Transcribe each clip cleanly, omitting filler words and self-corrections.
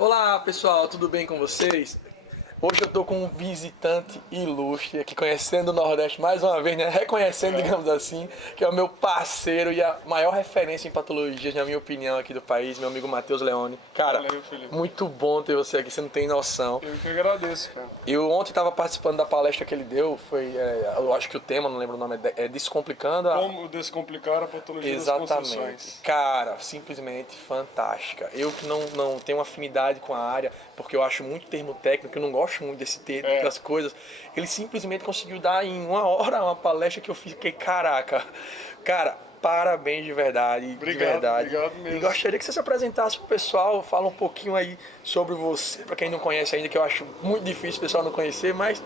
Olá pessoal, tudo bem com vocês? Hoje eu tô com um visitante ilustre aqui conhecendo o Nordeste mais uma vez, né? Reconhecendo, digamos assim, que é o meu parceiro e a maior referência em patologias, na minha opinião, aqui do país, meu amigo Matheus Leone. Cara, Valeu, Felipe. muito bom ter você aqui, você não tem noção. Eu que agradeço, cara. Eu ontem estava participando da palestra que ele deu, eu acho que o tema, não lembro o nome, é Descomplicando a... Como descomplicar a patologia das Exatamente. construções. Cara, simplesmente fantástica. Eu que não tenho afinidade com a área, porque eu acho muito termo técnico, eu não gosto muito desse termo, das coisas. Ele simplesmente conseguiu dar em uma hora uma palestra que eu fiquei, caraca. Cara, parabéns de verdade. Obrigado, de verdade. obrigado mesmo. E gostaria que você se apresentasse pro pessoal, fala um pouquinho aí sobre você, para quem não conhece ainda, que eu acho muito difícil o pessoal não conhecer, mas,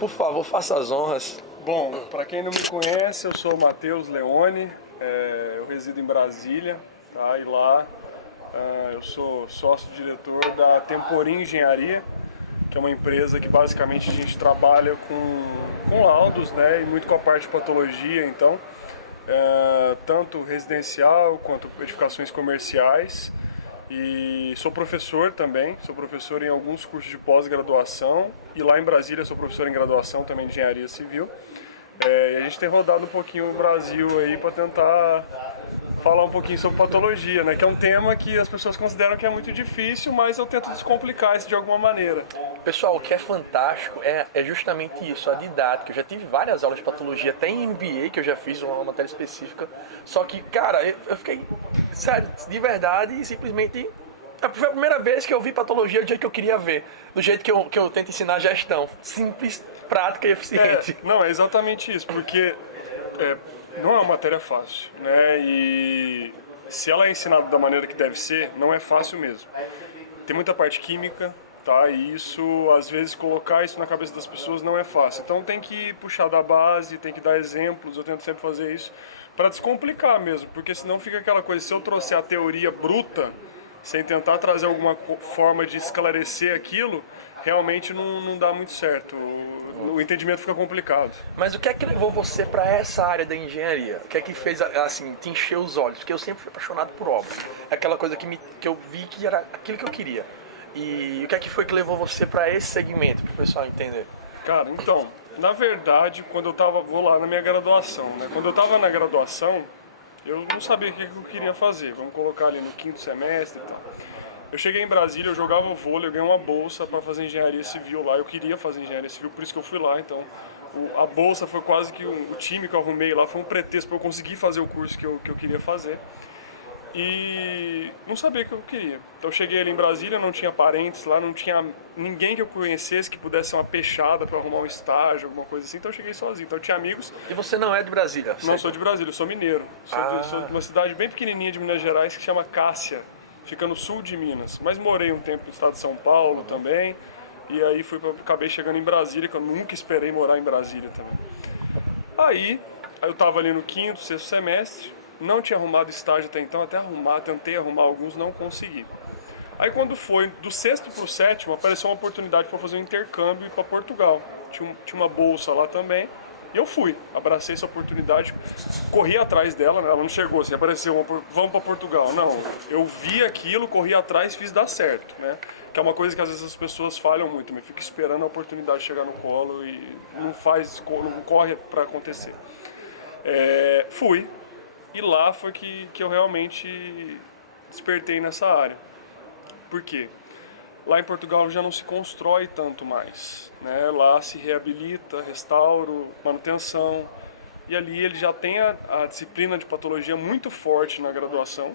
por favor, faça as honras. Bom, para quem não me conhece, eu sou o Matheus Leone, eu resido em Brasília, tá? E lá eu sou sócio-diretor da Temporim Engenharia, que é uma empresa que basicamente a gente trabalha com laudos, né? E muito com a parte de patologia, então, tanto residencial quanto edificações comerciais. E sou professor também, sou professor em alguns cursos de pós-graduação e lá em Brasília sou professor em graduação também de engenharia civil. E a gente tem rodado um pouquinho o Brasil aí para tentar falar um pouquinho sobre patologia, né? Que é um tema que as pessoas consideram que é muito difícil, mas eu tento descomplicar isso de alguma maneira. Pessoal, o que é fantástico é justamente isso, a didática. Eu já tive várias aulas de patologia, até em MBA, que eu já fiz uma matéria específica. Só que, cara, eu fiquei, sério, de verdade, simplesmente... Foi a primeira vez que eu vi patologia do jeito que eu queria ver. Do jeito que eu tento ensinar gestão. Simples, prática e eficiente. Não, é exatamente isso, porque não é uma matéria fácil, né? E se ela é ensinada da maneira que deve ser, não é fácil mesmo. Tem muita parte química, tá? E isso, às vezes, colocar isso na cabeça das pessoas não é fácil. Então tem que puxar da base, tem que dar exemplos, eu tento sempre fazer isso para descomplicar mesmo, porque senão fica aquela coisa, se eu trouxer a teoria bruta, sem tentar trazer alguma forma de esclarecer aquilo, realmente não dá muito certo. O entendimento fica complicado. Mas o que é que levou você para essa área da engenharia? O que é que fez, assim, te encher os olhos? Porque eu sempre fui apaixonado por obra. É aquela coisa que eu vi que era aquilo que eu queria. E o que é que foi que levou você para esse segmento, para o pessoal entender? Cara, então, na verdade, vou lá na minha graduação, né? Quando eu estava na graduação, eu não sabia o que eu queria fazer. Vamos colocar ali no 5º semestre e tal. Eu cheguei em Brasília, eu jogava vôlei, eu ganhei uma bolsa para fazer engenharia civil lá. Eu queria fazer engenharia civil, por isso que eu fui lá. Então, a bolsa foi quase que o time que eu arrumei lá, foi um pretexto para eu conseguir fazer o curso que eu queria fazer. E não sabia o que eu queria. Então eu cheguei ali em Brasília, não tinha parentes lá, não tinha ninguém que eu conhecesse que pudesse ser uma peixada para arrumar um estágio, alguma coisa assim. Então eu cheguei sozinho. Então eu tinha amigos. E você não é de Brasília? Não sou de Brasília, eu sou mineiro. Sou de uma cidade bem pequenininha de Minas Gerais que se chama Cássia. Fica no sul de Minas. Mas morei um tempo no estado de São Paulo também. E aí acabei chegando em Brasília, que eu nunca esperei morar em Brasília também. Aí eu tava ali no 5º, 6º semestre. Não tinha arrumado estágio até então, tentei arrumar alguns, não consegui. Aí quando foi do 6º pro 7º, apareceu uma oportunidade para fazer um intercâmbio e ir para Portugal. Tinha uma bolsa lá também. E eu fui, abracei essa oportunidade, corri atrás dela, né? Ela não chegou assim, apareceu, vamos para Portugal. Não, eu vi aquilo, corri atrás, fiz dar certo, né? Que é uma coisa que às vezes as pessoas falham muito, mas fica esperando a oportunidade chegar no colo e não corre para acontecer. Fui. E lá foi que eu realmente despertei nessa área. Por quê? Lá em Portugal já não se constrói tanto mais, né? Lá se reabilita, restauro, manutenção. E ali ele já tem a disciplina de patologia muito forte na graduação,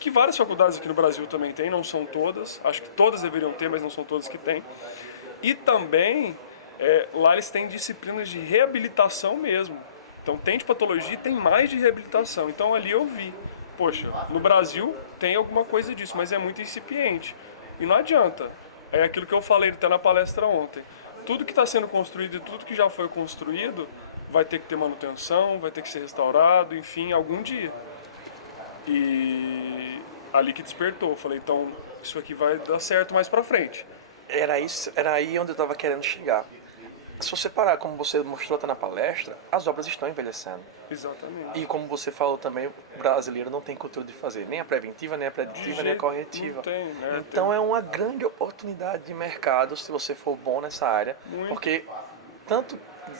que várias faculdades aqui no Brasil também têm, não são todas. Acho que todas deveriam ter, mas não são todas que têm. E também, lá eles têm disciplinas de reabilitação mesmo. Então tem de patologia e tem mais de reabilitação. Então ali eu vi, poxa, no Brasil tem alguma coisa disso, mas é muito incipiente. E não adianta, é aquilo que eu falei até na palestra ontem. Tudo que está sendo construído e tudo que já foi construído vai ter que ter manutenção, vai ter que ser restaurado, enfim, algum dia. E ali que despertou, eu falei, então isso aqui vai dar certo mais pra frente. Era aí onde eu estava querendo chegar. se você parar, como você mostrou até na palestra, as obras estão envelhecendo. Exatamente. E como você falou também, o brasileiro não tem cultura de fazer nem a preventiva, nem a preditiva, nem a corretiva. Não tem, né? Então é uma grande oportunidade de mercado se você for bom nessa área, Muito. porque tanto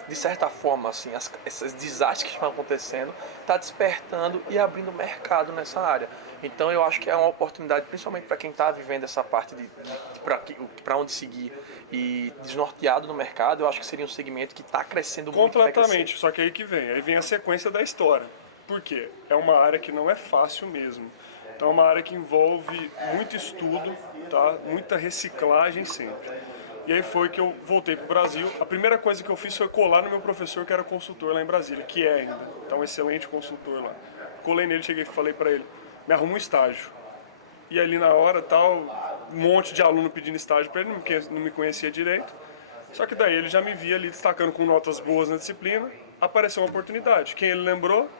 de certa forma assim, esses desastres que estão acontecendo está despertando e abrindo mercado nessa área. Então eu acho que é uma oportunidade, principalmente para quem está vivendo essa parte de para onde seguir e desnorteado no mercado. Eu acho que seria um segmento que está crescendo muito. Completamente, só que aí vem a sequência da história. Por quê? É uma área que não é fácil mesmo. Então é uma área que envolve muito estudo, tá? Muita reciclagem sempre. E aí foi que eu voltei para o Brasil. A primeira coisa que eu fiz foi colar no meu professor, que era consultor lá em Brasília, que é ainda. Então, um excelente consultor lá. Colei nele, cheguei e falei para ele, me arruma um estágio. E ali na hora, tal, um monte de aluno pedindo estágio para ele, não me conhecia direito. Só que daí ele já me via ali destacando com notas boas na disciplina, apareceu uma oportunidade. Quem ele lembrou?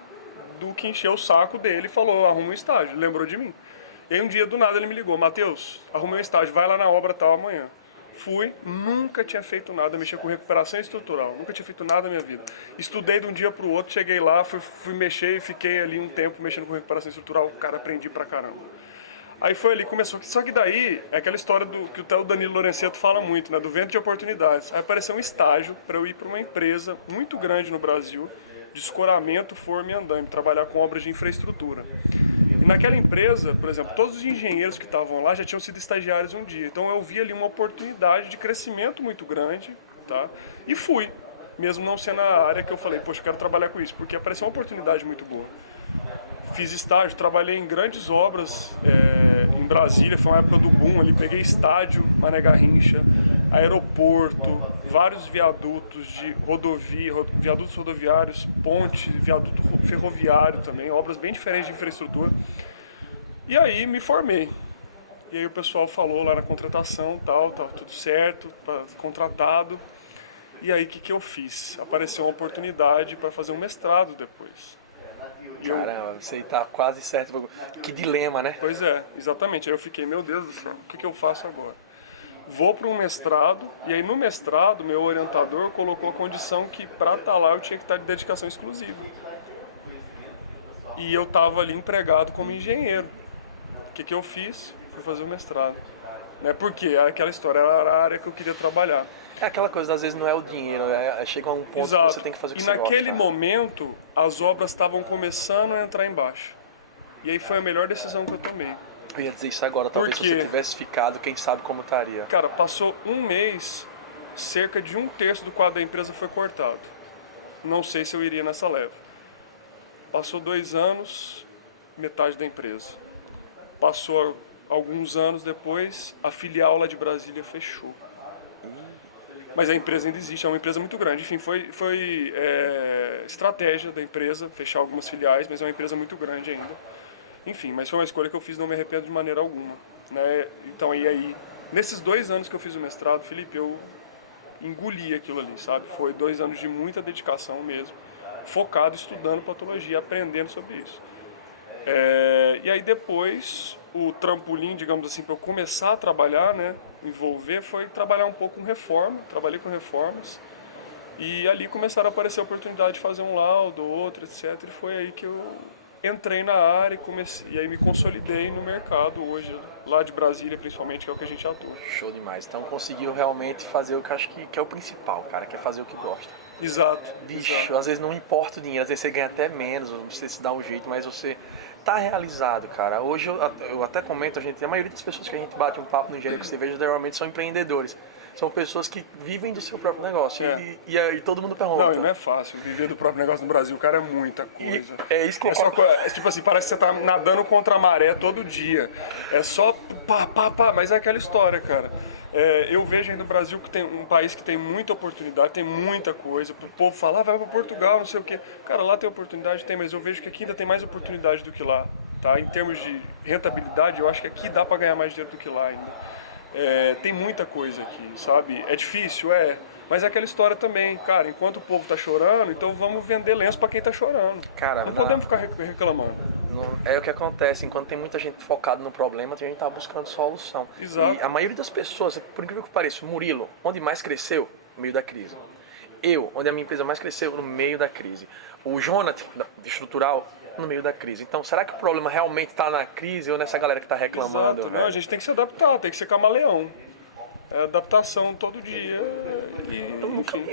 Do que encheu o saco dele e falou, arruma um estágio, lembrou de mim. E aí um dia, do nada, ele me ligou, Matheus, arrumei um estágio, vai lá na obra tal amanhã. Fui, nunca tinha feito nada, mexia com recuperação estrutural, nunca tinha feito nada na minha vida. Estudei de um dia para o outro, cheguei lá, fui mexer e fiquei ali um tempo mexendo com recuperação estrutural, cara, aprendi pra caramba. Aí foi ali que começou, só que daí é aquela história que o Danilo Lorenzetto fala muito, né, do vento de oportunidades. Aí apareceu um estágio para eu ir para uma empresa muito grande no Brasil, de escoramento, forma e andame, trabalhar com obras de infraestrutura. E naquela empresa, por exemplo, todos os engenheiros que estavam lá já tinham sido estagiários um dia. Então eu vi ali uma oportunidade de crescimento muito grande, tá? E fui, mesmo não sendo a área que eu falei, poxa, eu quero trabalhar com isso, porque apareceu uma oportunidade muito boa. Fiz estágio, trabalhei em grandes obras em Brasília, foi uma época do boom ali, peguei estádio, Mané Garrincha, aeroporto, vários viadutos de rodovia, viadutos rodoviários, ponte, viaduto ferroviário também, obras bem diferentes de infraestrutura. E aí me formei. E aí o pessoal falou lá na contratação, tal, tudo certo, contratado. E aí o que eu fiz? Apareceu uma oportunidade para fazer um mestrado depois. Caramba, você tá quase certo. Que dilema, né? Pois é, exatamente. Aí eu fiquei, meu Deus do céu, o que eu faço agora? Vou para um mestrado, e aí no mestrado, meu orientador colocou a condição que para estar lá eu tinha que estar de dedicação exclusiva. E eu estava ali empregado como engenheiro. O que eu fiz? Fui fazer o mestrado. Né? Porque aquela história era a área que eu queria trabalhar. É aquela coisa, às vezes não é o dinheiro, chega a um ponto Exato. que você tem que fazer o que e você gosta. E naquele momento, as obras estavam começando a entrar embaixo. E aí foi a melhor decisão que eu tomei. Eu ia dizer isso agora, talvez se você tivesse ficado, quem sabe como estaria. Cara, passou um mês, cerca de 1/3 do quadro da empresa foi cortado. Não sei se eu iria nessa leva. Passou 2 anos, metade da empresa. Passou alguns anos depois, a filial lá de Brasília fechou. Mas a empresa ainda existe, é uma empresa muito grande. Enfim, foi estratégia da empresa fechar algumas filiais, mas é uma empresa muito grande ainda. Enfim, mas foi uma escolha que eu fiz, não me arrependo de maneira alguma. Né? Então, e aí, nesses 2 anos que eu fiz o mestrado, Felipe, eu engoli aquilo ali, sabe? Foi 2 anos de muita dedicação mesmo, focado, estudando patologia, aprendendo sobre isso. E aí depois, o trampolim, digamos assim, para eu começar a trabalhar, né, envolver, foi trabalhar um pouco com reforma, trabalhei com reformas, e ali começaram a aparecer a oportunidade de fazer um laudo, outro, etc. E foi aí que eu entrei na área e aí me consolidei no mercado hoje, lá de Brasília principalmente, que é o que a gente atua. Show demais. Então conseguiu realmente fazer o que eu acho que é o principal, cara, que é fazer o que gosta. Exato. Bicho, exato. Às vezes não importa o dinheiro, às vezes você ganha até menos, você se dá um jeito, mas você tá realizado, cara. Hoje eu até comento, a maioria das pessoas que a gente bate um papo no Engenharia que você veja, geralmente são empreendedores. São pessoas que vivem do seu próprio negócio. E aí todo mundo pergunta. Não, e não é fácil. Viver do próprio negócio no Brasil, cara, é muita coisa. É isso que tipo assim, parece que você tá nadando contra a maré todo dia. É só pá, mas é aquela história, cara. Eu vejo aí no Brasil que tem um país que tem muita oportunidade, tem muita coisa. Pro povo falar, vai para Portugal, não sei o quê. Cara, lá tem oportunidade, tem, mas eu vejo que aqui ainda tem mais oportunidade do que lá. Tá? Em termos de rentabilidade, eu acho que aqui dá para ganhar mais dinheiro do que lá ainda. Tem muita coisa aqui, sabe? É difícil, mas é aquela história também, cara, enquanto o povo tá chorando, então vamos vender lenço para quem tá chorando. Cara, não podemos ficar reclamando. É o que acontece, enquanto tem muita gente focada no problema, tem gente que tá buscando solução. Exato. E a maioria das pessoas, por incrível que pareça, o Murilo, onde mais cresceu, no meio da crise. onde a minha empresa mais cresceu, no meio da crise. O Jonathan, de estrutural, no meio da crise. Então, será que o problema realmente está na crise ou nessa galera que está reclamando? Exato, não, a gente tem que se adaptar, tem que ser camaleão. É adaptação todo dia.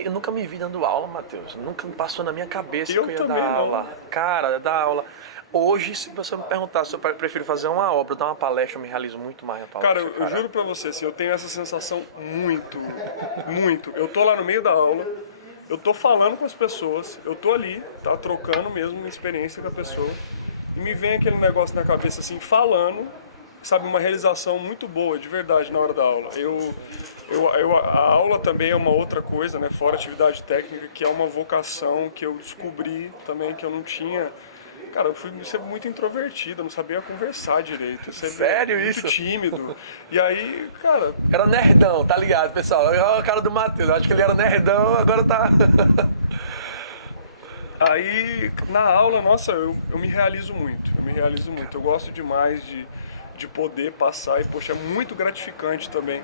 Eu nunca me vi dando aula, Matheus. Nunca me passou na minha cabeça Eu que eu ia também dar não. aula. Cara, dar aula. Hoje, se você me perguntar se eu prefiro fazer uma obra, dar uma palestra, eu me realizo muito mais na palestra. Cara, eu juro pra você, assim, eu tenho essa sensação muito. Eu tô lá no meio da aula, eu tô falando com as pessoas, eu tô ali, tá trocando mesmo minha experiência com a pessoa, e me vem aquele negócio na cabeça, assim, falando, sabe, uma realização muito boa, de verdade, na hora da aula. A aula também é uma outra coisa, né, fora a atividade técnica, que é uma vocação que eu descobri também que eu não tinha. Cara, eu fui sempre muito introvertido, eu não sabia conversar direito. Eu sempre Sério muito isso? tímido. E aí, cara, Era nerdão, tá ligado, pessoal? Olha a cara do Matheus. Eu acho que ele era nerdão, agora tá. aí na aula, nossa, eu me realizo muito. Eu me realizo muito. Eu gosto demais de poder passar e, poxa, é muito gratificante também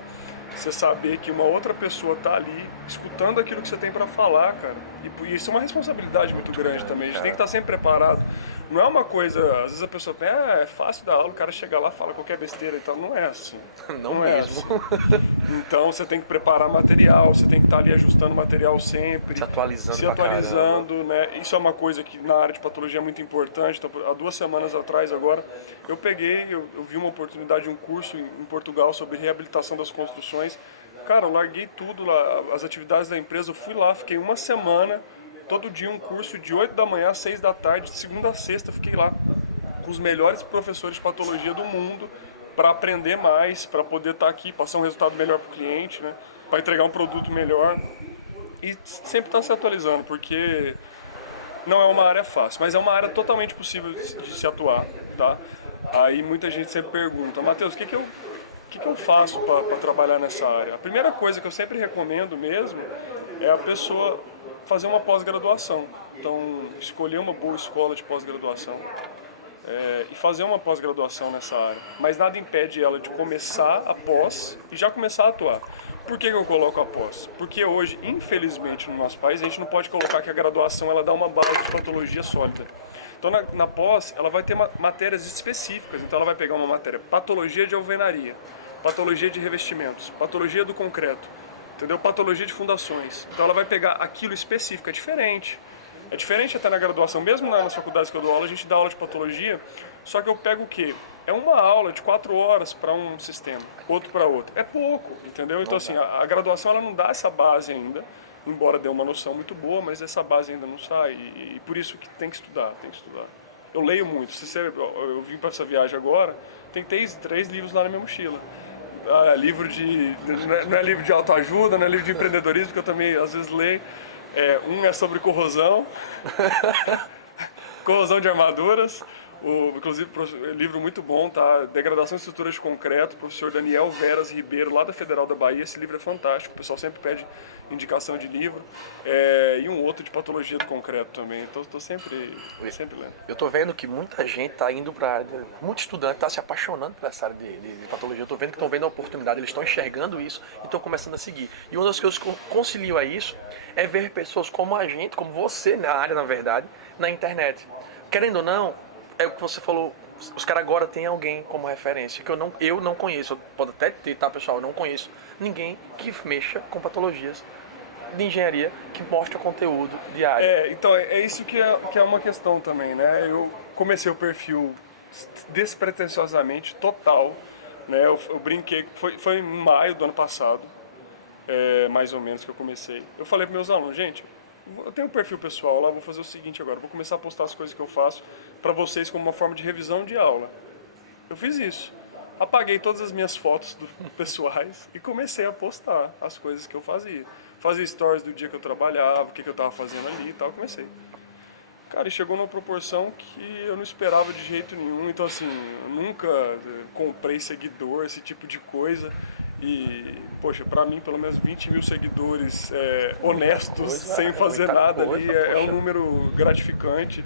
você saber que uma outra pessoa tá ali escutando aquilo que você tem para falar, cara. E isso é uma responsabilidade muito grande também. A gente tem que estar sempre preparado. Não é uma coisa, às vezes a pessoa pensa, é fácil dar aula, o cara chega lá, fala qualquer besteira e tal. Não é assim. Não é mesmo. assim. Então você tem que preparar material, você tem que estar ali ajustando material sempre. Se atualizando Se pra atualizando, né? Isso é uma coisa que na área de patologia é muito importante. Então, há 2 semanas atrás agora, eu vi uma oportunidade, um curso em Portugal sobre reabilitação das construções. Cara, eu larguei tudo lá, as atividades da empresa, eu fui lá, fiquei 1 semana, todo dia um curso de 8 da manhã às 6 da tarde, de segunda a sexta, fiquei lá com os melhores professores de patologia do mundo para aprender mais, para poder estar aqui, passar um resultado melhor para o cliente, né? Para entregar um produto melhor e sempre estar se atualizando, porque não é uma área fácil, mas é uma área totalmente possível de se atuar, tá? Aí muita gente sempre pergunta, Matheus, o que eu faço para trabalhar nessa área? A primeira coisa que eu sempre recomendo mesmo é a pessoa fazer uma pós-graduação. Então, escolher uma boa escola de pós-graduação e fazer uma pós-graduação nessa área. Mas nada impede ela de começar a pós e já começar a atuar. Por que eu coloco a pós? Porque hoje, infelizmente, no nosso país, a gente não pode colocar que a graduação ela dá uma base de patologia sólida. Então, na pós, ela vai ter matérias específicas. Então, ela vai pegar uma matéria patologia de alvenaria, patologia de revestimentos, patologia do concreto, entendeu? Patologia de fundações. Então, ela vai pegar aquilo específico. É diferente. É diferente até na graduação. Mesmo nas faculdades que eu dou aula, a gente dá aula de patologia, só que eu pego o quê? É uma aula de 4 horas para um sistema, outro para outro. É pouco, entendeu? Então, assim, a graduação ela não dá essa base ainda, embora dê uma noção muito boa, mas essa base ainda não sai. E por isso que tem que estudar, tem que estudar. Eu leio muito. Eu vim para essa viagem agora, tem 3 livros lá na minha mochila. Não é livro de autoajuda, não é livro de empreendedorismo, que eu também às vezes leio. Um é sobre corrosão, corrosão de armaduras. Inclusive, livro muito bom, tá? Degradação e estruturas de concreto, professor Daniel Veras Ribeiro, lá da Federal da Bahia. Esse livro é fantástico, o pessoal sempre pede indicação de livro. E um outro de patologia do concreto também. Então, estou sempre lendo. Eu tô vendo que muita gente tá indo pra área, muito estudante tá se apaixonando por essa área de patologia. Eu tô vendo que estão vendo a oportunidade, eles estão enxergando isso e estão começando a seguir. E uma das coisas que eu concilio a isso é ver pessoas como a gente, como você na área, na verdade, na internet. Querendo ou não, é o que você falou, os caras agora têm alguém como referência, que eu não conheço, pode até ter, tá, pessoal? Eu não conheço ninguém que mexa com patologias de engenharia, que mostra conteúdo diário. Então, é isso que é uma questão também, né? Eu comecei o perfil despretensiosamente, total, né? Eu brinquei, foi em maio do ano passado, mais ou menos, que eu comecei. Eu falei para meus alunos, gente, eu tenho um perfil pessoal lá, vou fazer o seguinte agora, vou começar a postar as coisas que eu faço para vocês como uma forma de revisão de aula. Eu fiz isso. Apaguei todas as minhas fotos pessoais e comecei a postar as coisas que eu fazia. Fazia stories do dia que eu trabalhava, o que eu estava fazendo ali e tal, comecei. Cara, e chegou numa proporção que eu não esperava de jeito nenhum. Então, assim, eu nunca comprei seguidor, esse tipo de coisa. E, poxa, pra mim, pelo menos 20 mil seguidores honestos, sem fazer nada coisa, ali, é um número gratificante.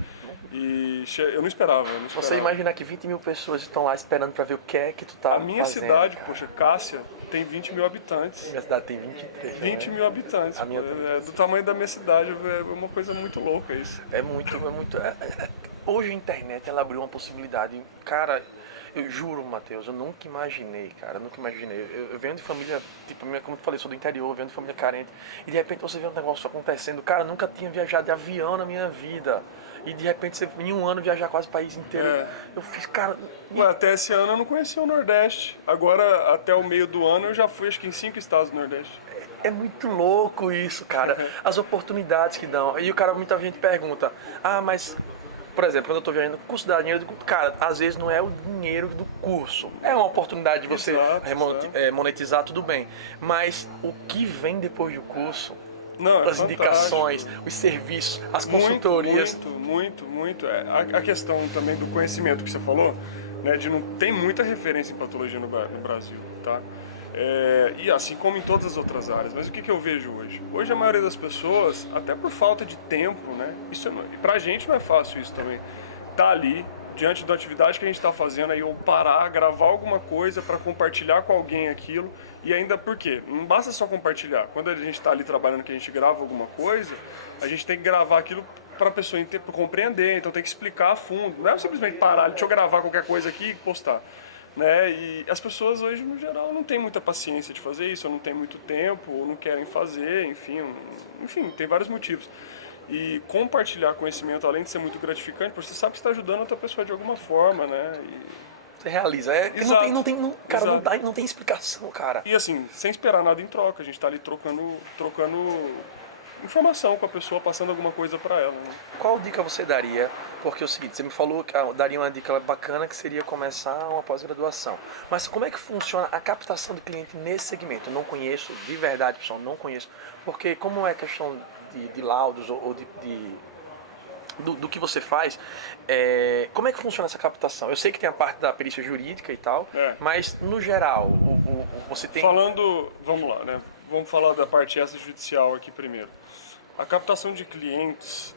Eu não esperava, Você imaginar que 20 mil pessoas estão lá esperando pra ver o que é que tu tá fazendo. A minha cidade, cara. poxa, Cássia, tem 20 mil habitantes. Minha cidade tem 23. 20 né? mil habitantes. A minha É do tamanho da minha cidade, é uma coisa muito louca isso. É muito. Hoje a internet ela abriu uma possibilidade. Cara, eu juro, Matheus, eu nunca imaginei, cara. Eu nunca imaginei. Eu venho de família, tipo, como eu falei, sou do interior, eu venho de família carente. E de repente você vê um negócio acontecendo. Cara, eu nunca tinha viajado de avião na minha vida. E de repente você, em um ano, viajar quase o país inteiro. Eu fiz, cara. Ué, até esse ano eu não conhecia o Nordeste. Agora, até o meio do ano, eu já fui acho que em 5 estados do Nordeste. É muito louco isso, cara. As oportunidades que dão. E o cara, muita gente pergunta, mas, por exemplo, quando eu tô viajando, custo dá dinheiro, cara, às vezes não é o dinheiro do curso. É uma oportunidade de você monetizar, tudo bem. Mas o que vem depois do curso, as indicações, os serviços, as consultorias. Muito. A questão também do conhecimento que você falou, né, de não tem muita referência em patologia no Brasil, tá? E assim como em todas as outras áreas. Mas o que eu vejo hoje? Hoje a maioria das pessoas, até por falta de tempo, né? Pra gente não é fácil isso também. Tá ali, diante da atividade que a gente está fazendo, aí eu parar, gravar alguma coisa para compartilhar com alguém aquilo. E ainda por quê? Não basta só compartilhar. Quando a gente está ali trabalhando, que a gente grava alguma coisa, a gente tem que gravar aquilo para a pessoa compreender, então tem que explicar a fundo. Não é simplesmente parar, deixa eu gravar qualquer coisa aqui e postar. Né? E as pessoas hoje, no geral, não têm muita paciência de fazer isso, ou não têm muito tempo, ou não querem fazer, enfim, tem vários motivos. E compartilhar conhecimento, além de ser muito gratificante, você sabe que está ajudando outra pessoa de alguma forma, né? Você realiza. Não tem explicação, cara. E assim, sem esperar nada em troca, a gente está ali trocando informação com a pessoa, passando alguma coisa para ela. Né? Qual dica você daria? Porque é o seguinte, você me falou que daria uma dica bacana que seria começar uma pós-graduação. Mas como é que funciona a captação de cliente nesse segmento? Eu não conheço, de verdade, pessoal, não conheço. Porque como é questão de laudos ou do que você faz, como é que funciona essa captação? Eu sei que tem a parte da perícia jurídica e tal, mas no geral, você tem... Vamos lá, né? Vamos falar da parte extrajudicial aqui primeiro. A captação de clientes,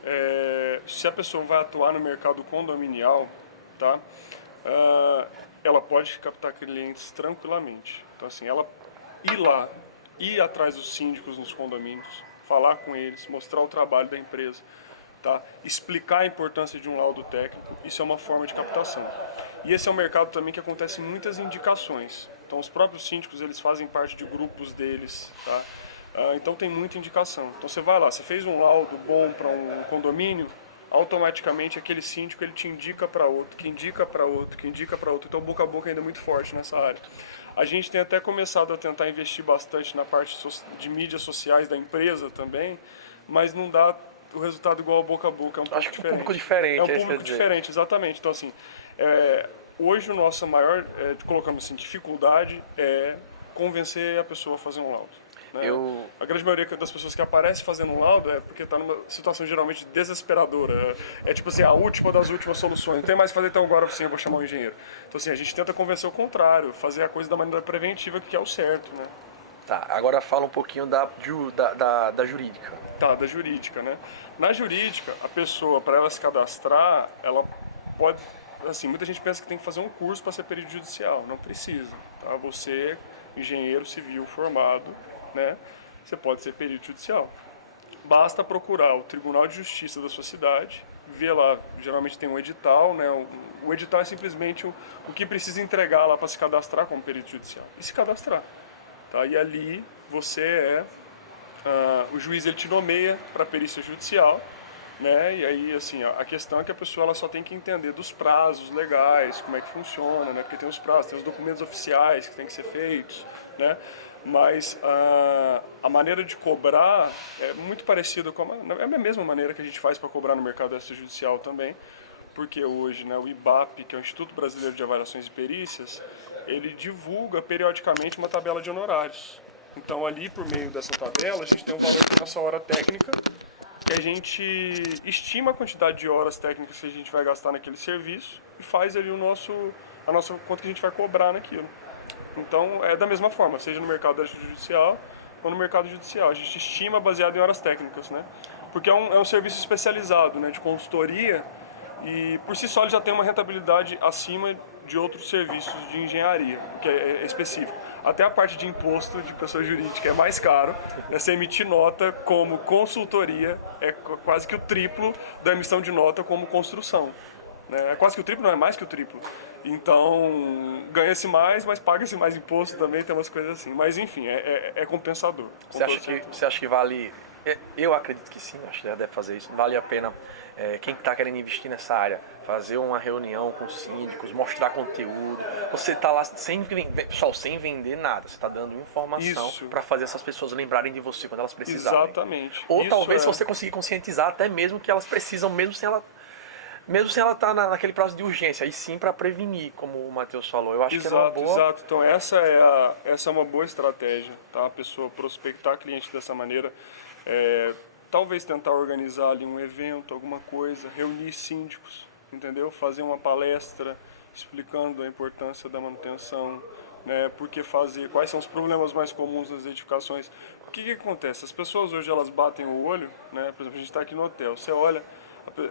se a pessoa vai atuar no mercado condominial, tá? Ela pode captar clientes tranquilamente. Então, assim, ela ir atrás dos síndicos nos condomínios, falar com eles, mostrar o trabalho da empresa, tá? Explicar a importância de um laudo técnico, isso é uma forma de captação. E esse é um mercado também que acontece muitas indicações. Então, os próprios síndicos, eles fazem parte de grupos deles, tá? Então tem muita indicação. Então você vai lá, você fez um laudo bom para um condomínio, automaticamente aquele síndico ele te indica para outro, que indica para outro, que indica para outro. Então boca a boca ainda é muito forte nessa área. A gente tem até começado a tentar investir bastante na parte de mídias sociais da empresa também, mas não dá o resultado igual a boca, é um pouco diferente. Acho que é um público diferente. É um público diferente, exatamente. Então assim, hoje o nosso maior, colocando assim, dificuldade é convencer a pessoa a fazer um laudo. Né? A grande maioria das pessoas que aparecem fazendo um laudo é porque está numa situação geralmente desesperadora. É tipo assim, a última das últimas soluções. Não tem mais o que fazer, então agora sim eu vou chamar um engenheiro. Então assim, a gente tenta convencer o contrário, fazer a coisa da maneira preventiva, que é o certo. Né? Tá, agora fala um pouquinho da jurídica. Tá, da jurídica, né? Na jurídica, a pessoa, para ela se cadastrar, ela pode... Assim, muita gente pensa que tem que fazer um curso para ser perito judicial. Não precisa. Tá? Você, engenheiro civil formado, né? Você pode ser perito judicial. Basta procurar o Tribunal de Justiça da sua cidade, ver lá, geralmente tem um edital, né? O edital é simplesmente o que precisa entregar lá para se cadastrar como perito judicial. E se cadastrar. Tá? E ali você o juiz ele te nomeia para perícia judicial. Né? E aí, assim, a questão é que a pessoa ela só tem que entender dos prazos legais, como é que funciona, né? Porque tem os prazos, tem os documentos oficiais que tem que ser feitos, né? Mas a maneira de cobrar é muito parecida com é a mesma maneira que a gente faz para cobrar no mercado extrajudicial também, porque hoje, né, o IBAP, que é o Instituto Brasileiro de Avaliações e Perícias, ele divulga periodicamente uma tabela de honorários. Então, ali, por meio dessa tabela, a gente tem um valor para a nossa hora técnica, que a gente estima a quantidade de horas técnicas que a gente vai gastar naquele serviço e faz ali a nossa quanto que a gente vai cobrar naquilo. Então, é da mesma forma, seja no mercado judicial ou no mercado judicial. A gente estima baseado em horas técnicas, né? Porque é um serviço especializado, né, de consultoria, e por si só ele já tem uma rentabilidade acima de outros serviços de engenharia, que é específico. Até a parte de imposto de pessoa jurídica é mais caro. Você emitir nota como consultoria é quase que o triplo da emissão de nota como construção. Né? É quase que o triplo, não é mais que o triplo. Então, ganha-se mais, mas paga-se mais imposto também, tem umas coisas assim. Mas, enfim, é compensador. Você acha que vale... Eu acredito que sim, acho que deve fazer isso. Vale a pena, quem está querendo investir nessa área, fazer uma reunião com síndicos, mostrar conteúdo. Você está lá sem vender nada, você está dando informação para fazer essas pessoas lembrarem de você quando elas precisarem. Exatamente. Ou isso talvez você conseguir conscientizar até mesmo que elas precisam, mesmo sem ela estar naquele prazo de urgência, e sim para prevenir, como o Matheus falou. Eu acho que é uma boa... Exato. Então essa é uma boa estratégia, tá? A pessoa prospectar cliente dessa maneira. Talvez tentar organizar ali um evento, alguma coisa, reunir síndicos, entendeu? Fazer uma palestra explicando a importância da manutenção, né? Quais são os problemas mais comuns das edificações. O que acontece? As pessoas hoje elas batem o olho, né? Por exemplo, a gente está aqui no hotel, você olha,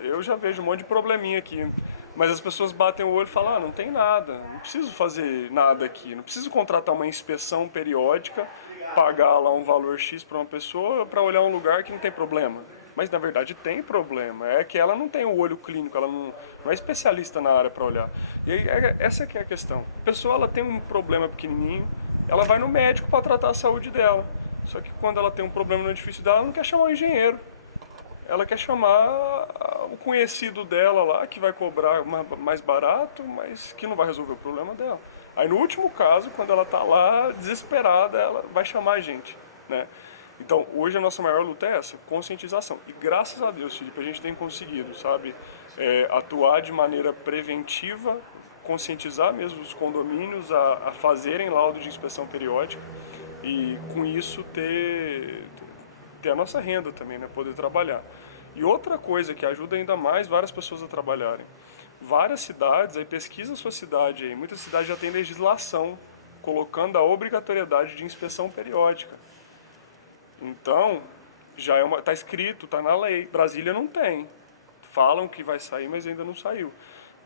eu já vejo um monte de probleminha aqui, mas as pessoas batem o olho e falam, não tem nada, não preciso fazer nada aqui, não preciso contratar uma inspeção periódica, pagar lá um valor X para uma pessoa para olhar um lugar que não tem problema. Mas na verdade tem problema, é que ela não tem o olho clínico, ela não é especialista na área para olhar. E aí, essa que é a questão. A pessoa ela tem um problema pequenininho, ela vai no médico para tratar a saúde dela. Só que quando ela tem um problema no edifício dela, ela não quer chamar o engenheiro. Ela quer chamar o conhecido dela lá, que vai cobrar mais barato, mas que não vai resolver o problema dela. Aí no último caso, quando ela está lá desesperada, ela vai chamar a gente, né? Então, hoje a nossa maior luta é essa, conscientização. E graças a Deus, Felipe, a gente tem conseguido, sabe, atuar de maneira preventiva, conscientizar mesmo os condomínios a fazerem laudo de inspeção periódica e com isso ter a nossa renda também, né, poder trabalhar. E outra coisa que ajuda ainda mais várias pessoas a trabalharem. Várias cidades, aí pesquisa a sua cidade, aí, muitas cidades já têm legislação colocando a obrigatoriedade de inspeção periódica. Então, já tá escrito, tá na lei. Brasília não tem. Falam que vai sair, mas ainda não saiu.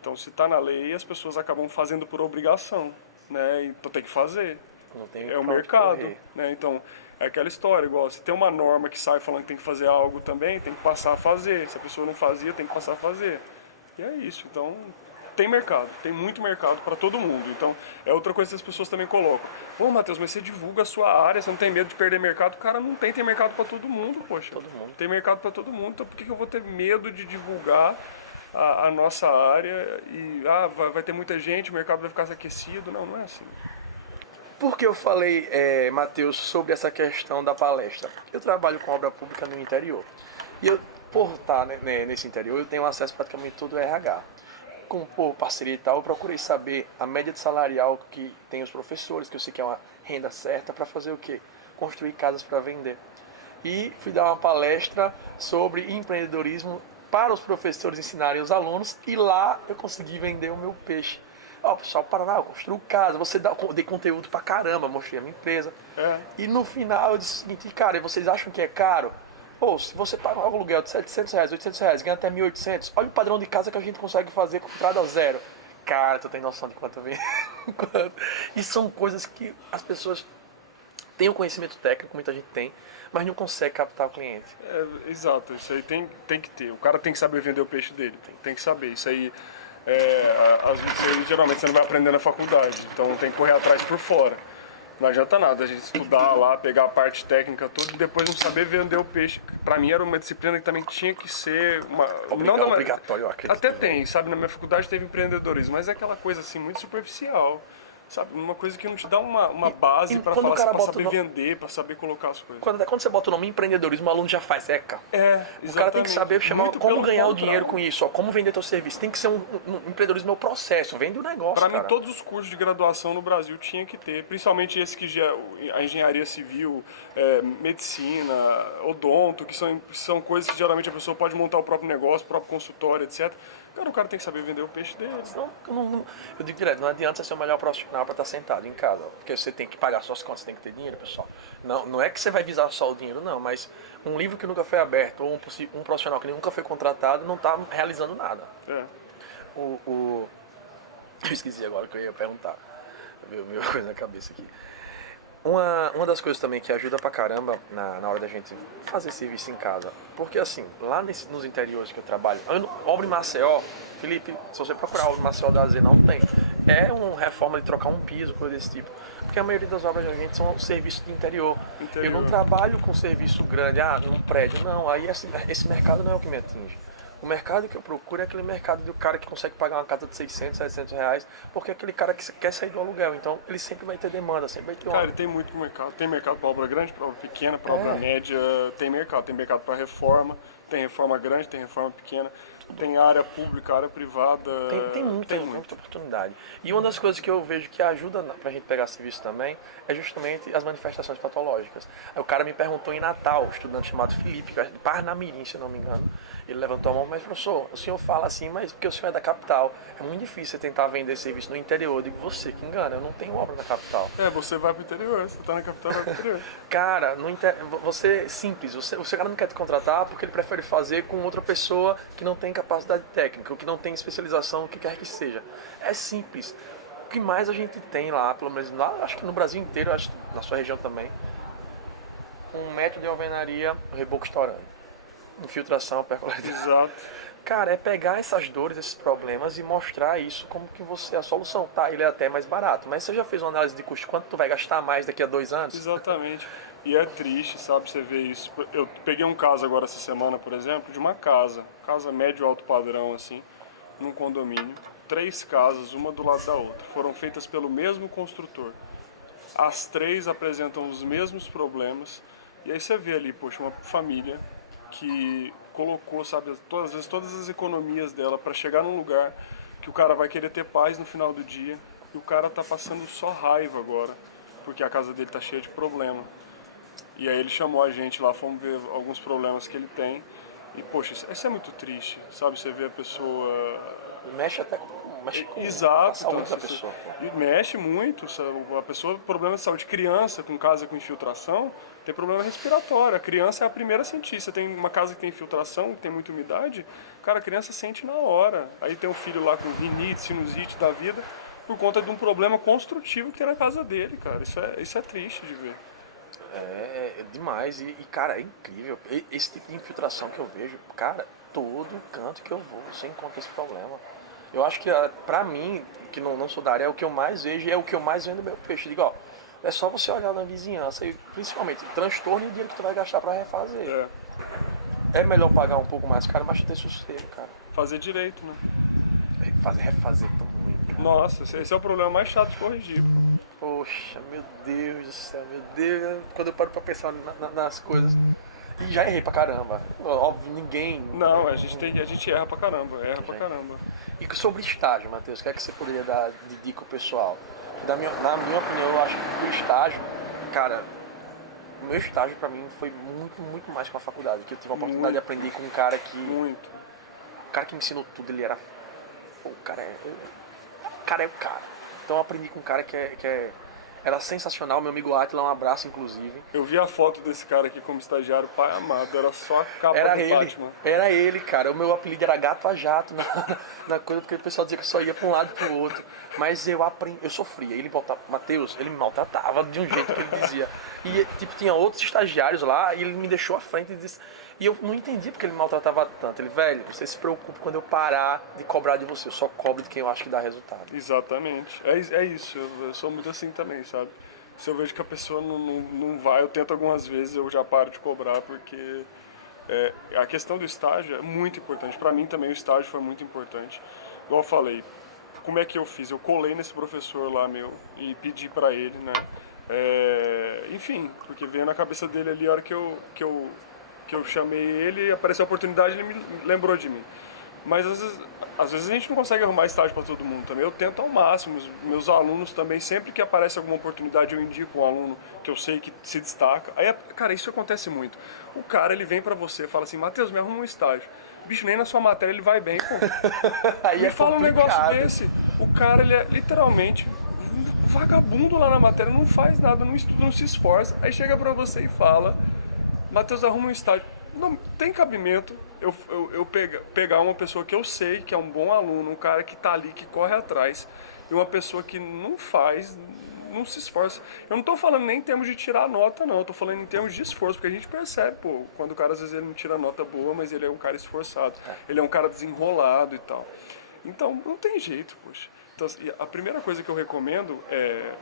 Então, se tá na lei, as pessoas acabam fazendo por obrigação, né? Então tem que fazer. Não tem o mercado, né? Então, é aquela história, igual, se tem uma norma que sai falando que tem que fazer algo também, tem que passar a fazer. Se a pessoa não fazia, tem que passar a fazer. E é isso. Então, tem mercado, tem muito mercado para todo mundo. Então, é outra coisa que as pessoas também colocam. Pô, Matheus, mas você divulga a sua área, você não tem medo de perder mercado? O cara não tem mercado para todo mundo, poxa. Todo mundo. Tem mercado para todo mundo, então por que eu vou ter medo de divulgar a nossa área e vai ter muita gente, o mercado vai ficar aquecido? Não, não é assim. Por que eu falei, Matheus, sobre essa questão da palestra? Eu trabalho com obra pública no interior. E eu, por estar nesse interior, eu tenho acesso praticamente todo ao RH. Por parceria e tal, eu procurei saber a média de salarial que tem os professores, que eu sei que é uma renda certa, para fazer o quê? Construir casas para vender. E fui dar uma palestra sobre empreendedorismo para os professores ensinarem os alunos, e lá eu consegui vender o meu peixe. Ó, pessoal, Paraná, eu construo casa, você dei conteúdo pra caramba, mostrei a minha empresa. E no final eu disse o seguinte, cara, e vocês acham que é caro? Pô, se você paga um aluguel de R$700, R$800, ganha até R$1.800, olha o padrão de casa que a gente consegue fazer com entrada zero. Cara, tu tem noção de quanto vem? E são coisas que as pessoas têm o conhecimento técnico, muita gente tem, mas não consegue captar o cliente. Exato, isso aí tem que ter. O cara tem que saber vender o peixe dele, tem que saber. Isso aí, geralmente você não vai aprender na faculdade, então tem que correr atrás por fora. Não adianta nada a gente estudar lá, pegar a parte técnica toda e depois não saber vender o peixe. Pra mim era uma disciplina que também tinha que ser obrigatório, eu acredito. Até tem, sabe? Na minha faculdade teve empreendedorismo, mas é aquela coisa assim, muito superficial. Sabe, uma coisa que não te dá uma base para falar, pra saber vender, para saber colocar as coisas. Quando você bota o nome empreendedorismo, o aluno já faz seca. Exatamente. O cara tem que saber como ganhar o dinheiro com isso, ó, como vender teu serviço. Tem que ser um empreendedorismo é o processo, vende o negócio, Para mim, todos os cursos de graduação no Brasil tinha que ter, principalmente esse que já a engenharia civil, medicina, odonto, que são coisas que geralmente a pessoa pode montar o próprio negócio, o próprio consultório, etc. Cara, o cara tem que saber vender o peixe dele. Senão, eu digo direto, não adianta você ser o melhor profissional para estar sentado em casa, porque você tem que pagar suas contas, você tem que ter dinheiro, pessoal. Não é que você vai visar só o dinheiro, não, mas um livro que nunca foi aberto, ou um profissional que nunca foi contratado, não está realizando nada. Eu esqueci agora o que eu ia perguntar. Meu coisa na cabeça aqui. Uma das coisas também que ajuda pra caramba na hora da gente fazer serviço em casa, porque assim, lá nos interiores que eu trabalho, obra em Maceió, Felipe, se você procurar obra em Maceió da AZ, não tem. É uma reforma de trocar um piso, coisa desse tipo. Porque a maioria das obras da gente são serviços de interior. Eu não trabalho com serviço grande, num prédio, não. Aí esse mercado não é o que me atinge. O mercado que eu procuro é aquele mercado do cara que consegue pagar uma casa de 600, 700 reais, porque é aquele cara que quer sair do aluguel. Então, ele sempre vai ter demanda, sempre vai ter uma... Cara, tem muito mercado. Tem mercado para obra grande, para obra pequena, para obra média. Tem mercado. Tem mercado para reforma. Tem reforma grande, tem reforma pequena. Tem área pública, área privada. Tem muita oportunidade. E uma das coisas que eu vejo que ajuda pra gente pegar serviço também é justamente as manifestações patológicas. Aí o cara me perguntou em Natal, um estudante chamado Felipe, de Parnamirim, se não me engano. Ele levantou a mão, mas professor, o senhor fala assim, mas porque o senhor é da capital, é muito difícil você tentar vender serviço no interior. Eu digo, você que engana, eu não tenho obra na capital. Você vai pro interior, você tá na capital, vai pro interior. Cara, você é simples, o cara não quer te contratar porque ele prefere fazer com outra pessoa que não tem capacidade técnica, ou que não tem especialização, o que quer que seja. É simples. O que mais a gente tem lá, pelo menos lá, acho que no Brasil inteiro, acho que na sua região também, um método de alvenaria, reboco estourando. Infiltração, percolaridade. Exato. Cara, é pegar essas dores, esses problemas e mostrar isso como que você é a solução. Tá, ele é até mais barato, mas você já fez uma análise de custo, quanto tu vai gastar mais daqui a 2 anos? Exatamente. E é triste, sabe, você ver isso. Eu peguei um caso agora essa semana, por exemplo, de uma casa médio alto padrão, assim, num condomínio. 3 casas, uma do lado da outra. Foram feitas pelo mesmo construtor. As 3 apresentam os mesmos problemas. E aí você vê ali, poxa, uma família que colocou, sabe, todas as economias dela para chegar num lugar que o cara vai querer ter paz no final do dia e o cara tá passando só raiva agora, porque a casa dele tá cheia de problema. E aí ele chamou a gente lá, fomos ver alguns problemas que ele tem e, poxa, isso é muito triste, sabe, você vê a pessoa... Mexe com Exato, a saúde da pessoa. E mexe muito, sabe? A pessoa, problema de saúde, criança com casa com infiltração, tem problema respiratório. A criança é a primeira a sentir. Você tem uma casa que tem infiltração, que tem muita umidade, cara, a criança sente na hora. Aí tem um filho lá com rinite, sinusite da vida, por conta de um problema construtivo que tem na casa dele, cara. Isso é triste de ver. É demais. E, cara, é incrível. Esse tipo de infiltração que eu vejo, cara, todo canto que eu vou, você encontra esse problema. Eu acho que, pra mim, que não sou da área, é o que eu mais vejo e é o que eu mais vendo no meu peixe. Digo, ó, é só você olhar na vizinhança e, principalmente, transtorno e o dinheiro que tu vai gastar pra refazer. É melhor pagar um pouco mais caro, mas ter sossego, cara. Fazer direito, né? Refazer tão ruim, cara. Nossa, esse é o problema mais chato de corrigir. Poxa, meu Deus do céu, meu Deus. Quando eu paro pra pensar nas coisas... E já errei pra caramba. Óbvio, ninguém... Não, a gente erra pra caramba, pra caramba. E sobre estágio, Matheus, o que é que você poderia dar de dica ao pessoal? Na minha opinião, eu acho que o estágio, cara, o meu estágio pra mim foi muito, muito mais com a faculdade, que eu tive a oportunidade de aprender com um cara que... Muito. O cara que me ensinou tudo, ele era... Pô, o cara é o cara. Então eu aprendi com um cara que era sensacional, meu amigo Atila, um abraço inclusive. Eu vi a foto desse cara aqui como estagiário, pai amado, era só a capa do Batman. Era ele, cara. O meu apelido era Gato a Jato na coisa, porque o pessoal dizia que eu só ia pra um lado e pro outro. Mas eu aprendi, eu sofria. Ele voltava, Matheus, ele me maltratava de um jeito que ele dizia. E tipo, tinha outros estagiários lá e ele me deixou à frente e disse... E eu não entendi porque ele me maltratava tanto. Ele, velho, você se preocupe quando eu parar de cobrar de você. Eu só cobro de quem eu acho que dá resultado. Exatamente. É isso. Eu sou muito assim também, sabe? Se eu vejo que a pessoa não vai, eu tento algumas vezes, eu já paro de cobrar, porque a questão do estágio é muito importante. Para mim também o estágio foi muito importante. Igual eu falei, como é que eu fiz? Eu colei nesse professor lá meu e pedi para ele, né? Enfim, porque veio na cabeça dele ali a hora que eu chamei ele, apareceu a oportunidade, ele me lembrou de mim. Mas às vezes a gente não consegue arrumar estágio para todo mundo também. Eu tento ao máximo. Os meus alunos também, sempre que aparece alguma oportunidade, eu indico um aluno que eu sei que se destaca. Aí, cara, isso acontece muito. O cara, ele vem para você e fala assim, Matheus, me arruma um estágio. Bicho, nem na sua matéria ele vai bem, pô. Aí Me é fala um complicado. negócio desse. O cara, ele é literalmente um vagabundo lá na matéria, não faz nada, não estuda, não se esforça. Aí chega pra você e fala, Matheus, arruma um estágio. Não tem cabimento eu pegar uma pessoa que eu sei que é um bom aluno, um cara que tá ali, que corre atrás, e uma pessoa que não faz, não se esforça. Eu não tô falando nem em termos de tirar nota, não. Eu tô falando em termos de esforço, porque a gente percebe, pô, quando o cara às vezes ele não tira nota boa, mas ele é um cara esforçado. Ele é um cara desenrolado e tal. Então, não tem jeito, poxa. Então, assim, a primeira coisa que eu recomendo é...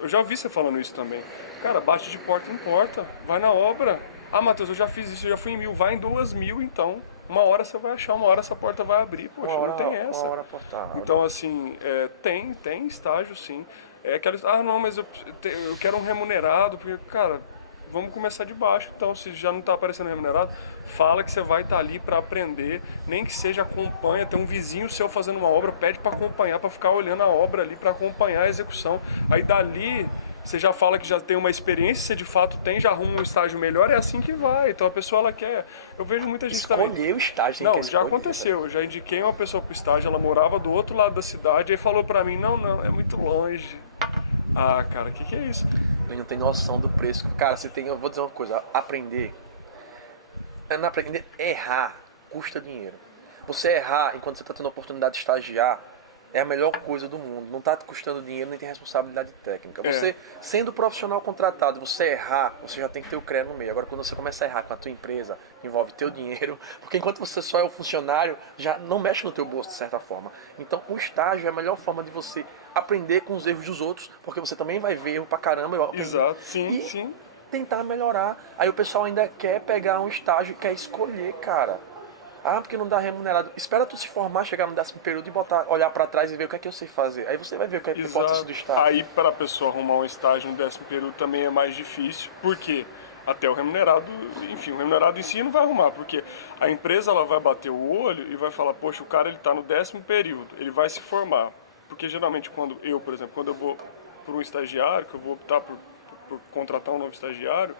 Eu já ouvi você falando isso também. Cara, bate de porta em porta, vai na obra. Ah, Matheus, eu já fiz isso, eu já fui em 1000, vai em 2000 então. Uma hora você vai achar, uma hora essa porta vai abrir, poxa, não tem essa. Uma hora portar. Então, assim, tem estágio, sim. É aquela, não, mas eu quero um remunerado, porque, cara, vamos começar de baixo. Então, se já não está aparecendo remunerado, fala que você vai estar ali para aprender, nem que seja acompanha, tem um vizinho seu fazendo uma obra, pede para acompanhar, para ficar olhando a obra ali, para acompanhar a execução. Aí dali você já fala que já tem uma experiência, você de fato tem, já arruma um estágio melhor, é assim que vai. Então a pessoa, ela quer... Eu vejo muita gente escolher também... o estágio, Não, quer já escolher, aconteceu. Eu já indiquei uma pessoa pro estágio, ela morava do outro lado da cidade, aí falou pra mim, não, é muito longe. Ah, cara, o que é isso? Ele não tem noção do preço. Cara, você tem, eu vou dizer uma coisa, aprender, errar custa dinheiro. Você errar enquanto você está tendo a oportunidade de estagiar é a melhor coisa do mundo. Não está te custando dinheiro, nem tem responsabilidade técnica. Você, sendo profissional contratado, você errar, você já tem que ter o CREA no meio. Agora, quando você começa a errar com a tua empresa, envolve teu dinheiro, porque enquanto você só é o funcionário, já não mexe no teu bolso, de certa forma. Então, o estágio é a melhor forma de você aprender com os erros dos outros, porque você também vai ver erro pra caramba. Exato, sim, e sim. tentar melhorar. Aí o pessoal ainda quer pegar um estágio e quer escolher, cara. Ah, porque não dá remunerado. Espera tu se formar, chegar no 10º período e olhar pra trás e ver o que é que eu sei fazer. Aí você vai ver o que é que pode ser do estágio. Aí para a pessoa arrumar um estágio no 10º período também é mais difícil, porque até o remunerado, enfim, o remunerado em si não vai arrumar, porque a empresa ela vai bater o olho e vai falar, poxa, o cara ele tá no 10º período, ele vai se formar. Porque geralmente quando eu, por exemplo, quando eu vou por um estagiário, que eu vou optar por contratar um novo estagiário,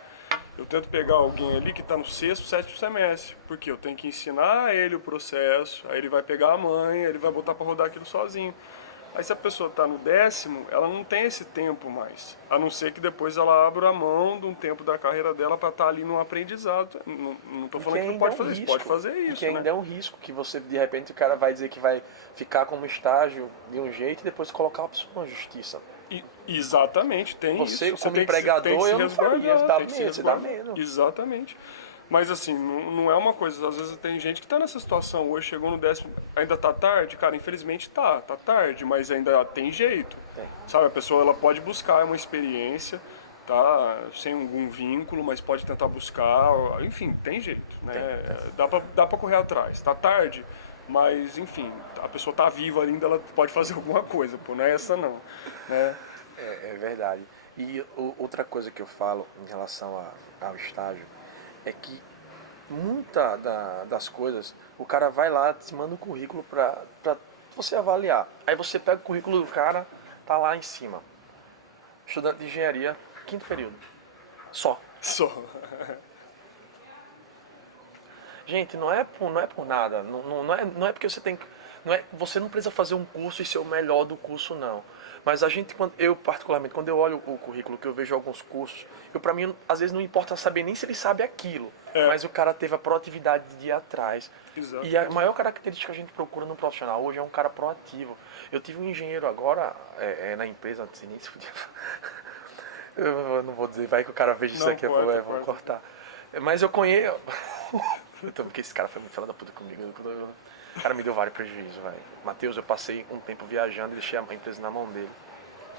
eu tento pegar alguém ali que está no 6º, 7º semestre, porque eu tenho que ensinar a ele o processo, aí ele vai pegar a manha, ele vai botar para rodar aquilo sozinho. Aí se a pessoa está no 10º, ela não tem esse tempo mais, a não ser que depois ela abra a mão de um tempo da carreira dela para estar ali no aprendizado. Não estou falando que não pode fazer isso, pode fazer isso. Que ainda é um risco, que você, de repente, o cara vai dizer que vai ficar como estágio de um jeito e depois colocar a pessoa na justiça. Exatamente, tem você, isso. Você como empregador, eu não faria, você dá medo. Exatamente. Mas assim, não é uma coisa, às vezes tem gente que está nessa situação hoje, chegou no 10º, ainda tá tarde, cara, infelizmente tá tarde, mas ainda tem jeito. Tem. Sabe, a pessoa ela pode buscar uma experiência, tá, sem algum vínculo, mas pode tentar buscar, enfim, tem jeito, né? Tem. Dá pra correr atrás. Tá tarde, mas enfim, a pessoa tá viva ainda, ela pode fazer alguma coisa, pô, não é essa não, né? É verdade. E outra coisa que eu falo em relação ao estágio é que muita das coisas, o cara vai lá, te manda um currículo pra você avaliar. Aí você pega o currículo do cara, tá lá em cima. Estudante de engenharia, 5º período. Só. Gente, não é por nada. Não é porque você tem que... Você não precisa fazer um curso e ser o melhor do curso, não. Mas eu particularmente, quando eu olho o currículo, que eu vejo alguns cursos, pra mim, às vezes não importa saber nem se ele sabe aquilo, mas o cara teve a proatividade de ir atrás. Exato. E a maior característica que a gente procura no profissional hoje é um cara proativo. Eu tive um engenheiro agora na empresa, não sei nem se podia... Eu não vou dizer, vai que o cara veja isso aqui, eu vou cortar. Mas eu conheço... Porque esse cara foi muito filho da puta comigo. O cara me deu vários prejuízos, velho. Matheus, eu passei um tempo viajando e deixei a empresa na mão dele.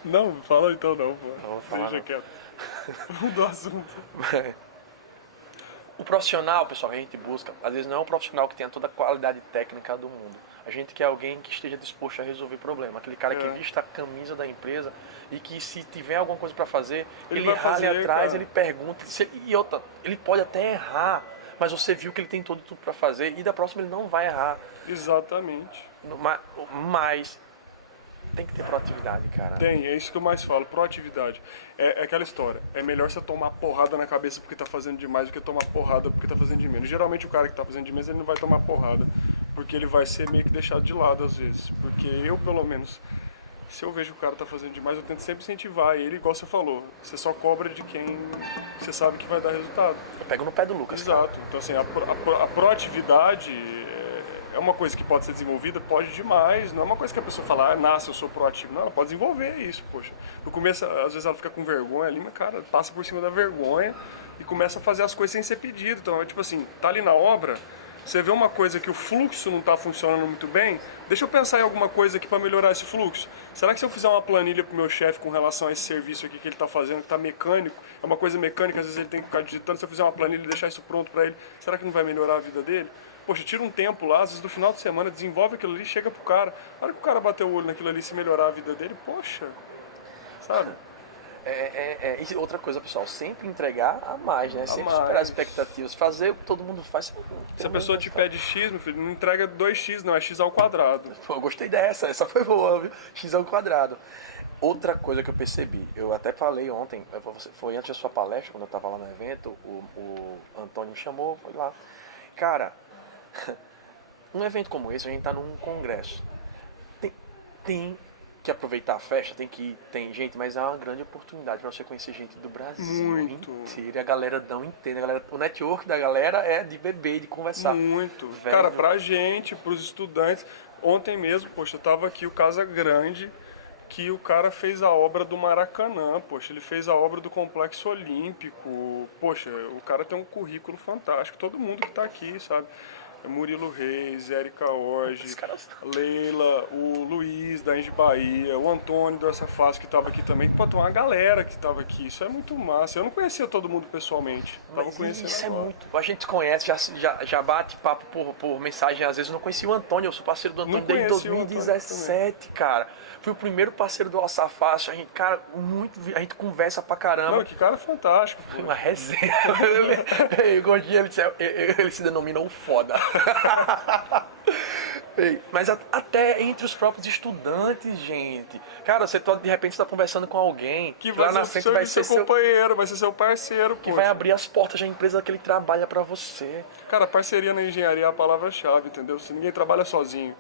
Não, fala então não, pô. Não vou falar. Deixa quieto. Do assunto. O profissional, pessoal, que a gente busca, às vezes não é um profissional que tenha toda a qualidade técnica do mundo. A gente quer alguém que esteja disposto a resolver problema. Aquele cara que vista a camisa da empresa e que se tiver alguma coisa para fazer, ele rale atrás, cara. Ele pergunta. Ele pode até errar, mas você viu que ele tem tudo para fazer e da próxima ele não vai errar. Exatamente. Mas tem que ter proatividade, cara. Tem, é isso que eu mais falo, proatividade. É aquela história, é melhor você tomar porrada na cabeça porque tá fazendo demais do que tomar porrada porque tá fazendo de menos. Geralmente o cara que tá fazendo de menos, ele não vai tomar porrada, porque ele vai ser meio que deixado de lado às vezes. Porque eu, pelo menos, se eu vejo que o cara tá fazendo demais, eu tento sempre incentivar ele, igual você falou. Você só cobra de quem você sabe que vai dar resultado. Eu pego no pé do Lucas, Exato. cara. Então, assim, a proatividade é uma coisa que pode ser desenvolvida, pode demais. Não é uma coisa que a pessoa fala, nasce, eu sou proativo. Não, ela pode desenvolver isso, poxa. No começo, às vezes ela fica com vergonha ali, mas, cara, passa por cima da vergonha e começa a fazer as coisas sem ser pedido. Então, é tipo assim, tá ali na obra, você vê uma coisa que o fluxo não está funcionando muito bem, deixa eu pensar em alguma coisa aqui para melhorar esse fluxo. Será que se eu fizer uma planilha para o meu chefe com relação a esse serviço aqui que ele está fazendo, que está mecânico, é uma coisa mecânica, às vezes ele tem que ficar digitando, se eu fizer uma planilha e deixar isso pronto para ele, será que não vai melhorar a vida dele? Poxa, tira um tempo lá, às vezes no final de semana, desenvolve aquilo ali, chega pro cara. Na hora que o cara bater o olho naquilo ali, se melhorar a vida dele, poxa, sabe? E outra coisa, pessoal, sempre entregar a mais, né? Sempre mais. superar as expectativas, fazer o que todo mundo faz. Se a pessoa te pede X, meu filho, não entrega 2X, não, é X ao quadrado. Pô, eu gostei dessa, essa foi boa, viu? X ao quadrado. Outra coisa que eu percebi, eu até falei ontem, foi antes da sua palestra, quando eu estava lá no evento, o Antônio me chamou, foi lá. Cara, um evento como esse, a gente tá num congresso. Tem que aproveitar a festa, tem gente, mas é uma grande oportunidade para você conhecer gente do Brasil Muito. inteiro. E a galera não entende. O network da galera é de beber, de conversar. Muito. Velho. Cara, pra gente, pros estudantes. Ontem mesmo, poxa, eu tava aqui, o Casa Grande, que o cara fez a obra do Maracanã, poxa, ele fez a obra do Complexo Olímpico. Poxa, o cara tem um currículo fantástico. Todo mundo que tá aqui, sabe? Murilo Reis, Érica Orge, Leila, o Luiz da Engie Bahia, o Antônio dessa face que estava aqui também. Pô, tem uma galera que estava aqui. Isso é muito massa. Eu não conhecia todo mundo pessoalmente. Tava conhecendo Isso agora. é muito. A gente conhece, já bate papo por mensagem. Às vezes eu não conhecia o Antônio, eu sou parceiro do Antônio desde 2017, cara. Fui o primeiro parceiro do Alça Fácil. A gente conversa pra caramba. Não, que cara fantástico. Pô. Uma resenha. O Gordinho, ele se denomina o foda. Mas até entre os próprios estudantes, gente. Cara, de repente está conversando com alguém Que lá na frente vai ser seu companheiro, vai ser seu parceiro. Que vai abrir as portas da empresa que ele trabalha pra você. Cara, parceria na engenharia é a palavra-chave, entendeu? Se ninguém trabalha sozinho,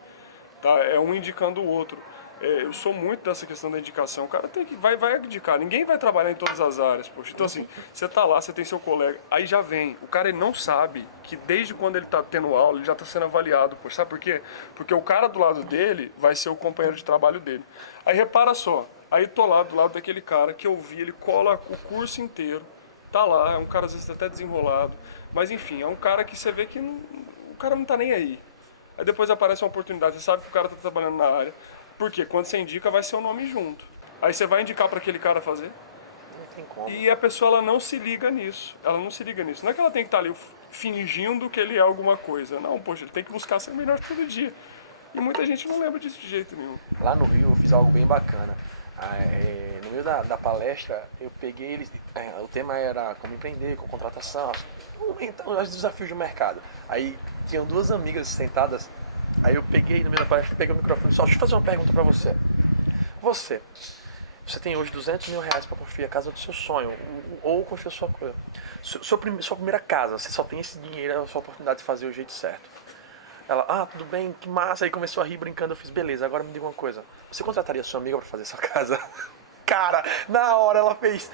tá? É um indicando o outro. Eu sou muito dessa questão da indicação. O cara vai indicar. Ninguém vai trabalhar em todas as áreas, poxa. Então, assim, você tá lá, você tem seu colega, aí já vem. O cara, ele não sabe que desde quando ele tá tendo aula, ele já tá sendo avaliado, poxa. Sabe por quê? Porque o cara do lado dele vai ser o companheiro de trabalho dele. Aí repara só, aí tô lá do lado daquele cara que eu vi, ele cola o curso inteiro, tá lá, é um cara às vezes até desenrolado, mas enfim, é um cara que você vê que o cara não tá nem aí. Aí depois aparece uma oportunidade, você sabe que o cara tá trabalhando na área. Porque quando você indica, vai ser o nome junto. Aí você vai indicar para aquele cara fazer. Não tem como. E a pessoa, ela não se liga nisso. Ela não se liga nisso. Não é que ela tem que estar ali fingindo que ele é alguma coisa. Não, poxa, ele tem que buscar ser melhor todo dia. E muita gente não lembra disso de jeito nenhum. Lá no Rio eu fiz algo bem bacana. No meio da palestra, eu peguei eles. O tema era como empreender, com contratação, os desafios do mercado. Aí tinham duas amigas sentadas. Aí eu peguei no meio da palestra, peguei o microfone e disse: deixa eu fazer uma pergunta pra você. Você tem hoje R$200 mil para construir a casa do seu sonho, ou construir a sua coisa. Sua primeira casa, você só tem esse dinheiro, é a sua oportunidade de fazer o jeito certo. Ela, tudo bem, que massa. Aí começou a rir brincando, eu fiz, beleza, agora me diga uma coisa. Você contrataria sua amiga pra fazer sua casa? Cara, na hora ela fez.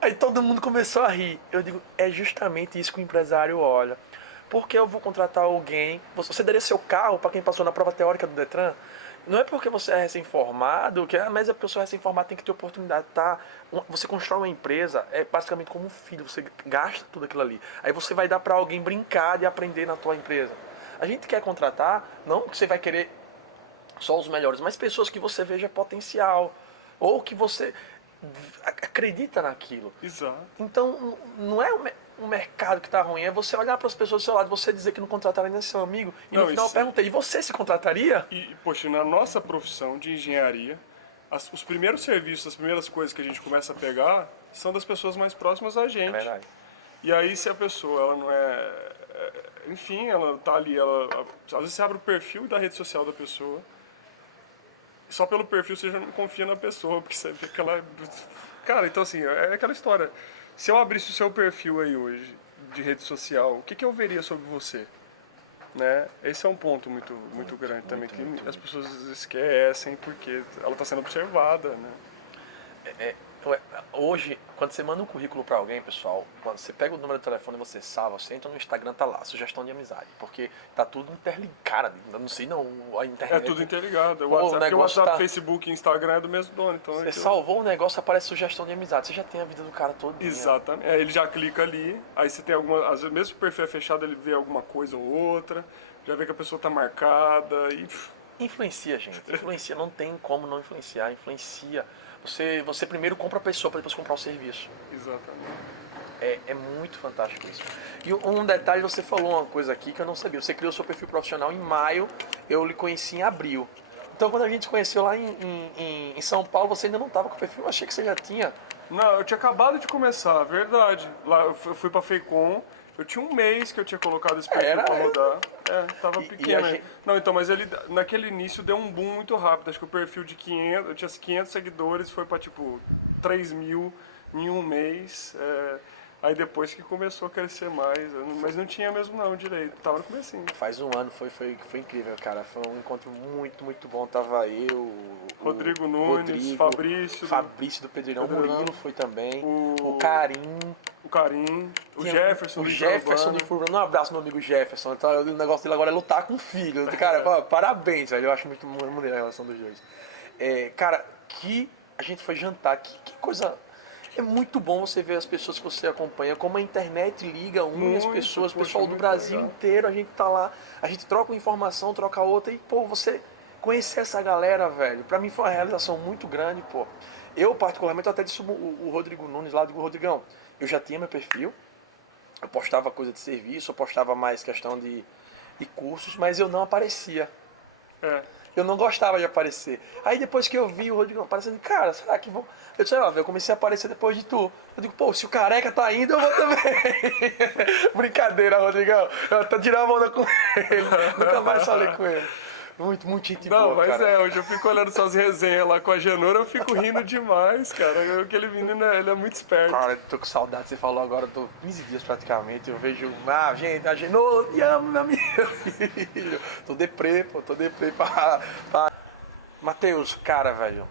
Aí todo mundo começou a rir. Eu digo, é justamente isso que o empresário olha. Porque eu vou contratar alguém, você daria seu carro para quem passou na prova teórica do Detran? Não é porque você é recém-formado, mas é porque eu sou recém-formado, tem que ter oportunidade, tá? Você constrói uma empresa, é basicamente como um filho, você gasta tudo aquilo ali. Aí você vai dar para alguém brincar e aprender na tua empresa. A gente quer contratar, não que você vai querer só os melhores, mas pessoas que você veja potencial, ou que você acredita naquilo. Exato. Então, não é um mercado que tá ruim, é você olhar para as pessoas do seu lado, você dizer que não contrataria nem seu amigo, e no final eu perguntei, e você se contrataria? E, poxa, na nossa profissão de engenharia, os primeiros serviços, as primeiras coisas que a gente começa a pegar são das pessoas mais próximas a gente. É verdade. E aí se a pessoa, ela não enfim, ela tá ali, às vezes você abre o perfil da rede social da pessoa, só pelo perfil você já não confia na pessoa, porque você vê que ela... Cara, então assim, é aquela história. Se eu abrisse o seu perfil aí hoje, de rede social, o que eu veria sobre você? Né? Esse é um ponto muito grande também, que as pessoas esquecem, porque ela está sendo observada, né? Hoje, quando você manda um currículo para alguém, pessoal, quando você pega o número de telefone e você salva, você entra no Instagram, tá lá, sugestão de amizade, porque tá tudo interligado, não sei não, a internet... É tudo interligado, Pô, o WhatsApp, Facebook e Instagram é do mesmo dono, então... Você salvou o negócio, aparece sugestão de amizade, você já tem a vida do cara todo. Exatamente, ele já clica ali, aí você tem alguma... Às vezes, mesmo se o perfil é fechado, ele vê alguma coisa ou outra, já vê que a pessoa tá marcada e... Influencia, gente, influencia, não tem como não influenciar, influencia. Você primeiro compra a pessoa para depois comprar o serviço. Exatamente. É muito fantástico isso. E um detalhe, você falou uma coisa aqui que eu não sabia. Você criou seu perfil profissional em maio, eu lhe conheci em abril. Então quando a gente se conheceu lá em São Paulo, você ainda não estava com o perfil, eu achei que você já tinha. Não, eu tinha acabado de começar, verdade. Lá eu fui pra Feicom, eu tinha um mês que eu tinha colocado esse perfil pra mudar. Tava pequeno. gente... Não, então, mas ele naquele início deu um boom muito rápido. Acho que o perfil de 500, eu tinha 500 seguidores, foi pra tipo 3.000 em um mês. Aí depois que começou a crescer mais, mas não tinha mesmo não direito, tava no comecinho. Faz um ano, foi incrível, cara. Foi um encontro muito bom. Tava eu, Rodrigo Nunes, Fabrício do Pedreirão, Murilo foi também, o Carim, o Jefferson. O Jefferson do Furlan. Um abraço, meu amigo Jefferson. Então, o negócio dele agora é lutar com o filho. Cara, parabéns, velho. Eu acho muito maneira a relação dos dois. Cara, que a gente foi jantar, que coisa... É muito bom você ver as pessoas que você acompanha, como a internet liga une as pessoas, o pessoal do Brasil inteiro, a gente tá lá, a gente troca uma informação, troca outra, e pô, você conhecer essa galera, velho, pra mim foi uma realização muito grande, pô. Eu, particularmente, até disse o Rodrigo Nunes lá, digo, Rodrigão, eu já tinha meu perfil, eu postava coisa de serviço, eu postava mais questão de cursos, mas eu não aparecia. Eu não gostava de aparecer. Aí depois que eu vi o Rodrigo aparecendo, cara, será que vou... Eu disse, eu comecei a aparecer depois de tu. Eu digo, pô, se o careca tá indo, eu vou também. Brincadeira, Rodrigão. Eu até tirava onda com ele. Nunca mais falei com ele. Muito gente boa, mas cara. hoje eu fico olhando suas resenhas lá com a Genora, eu fico rindo demais, cara. Aquele menino, ele é muito esperto. Cara, eu tô com saudade, você falou agora, eu tô 15 dias praticamente, eu vejo, gente, a Genora, te amo, meu filho. Tô deprê pra... Matheus, cara, velho,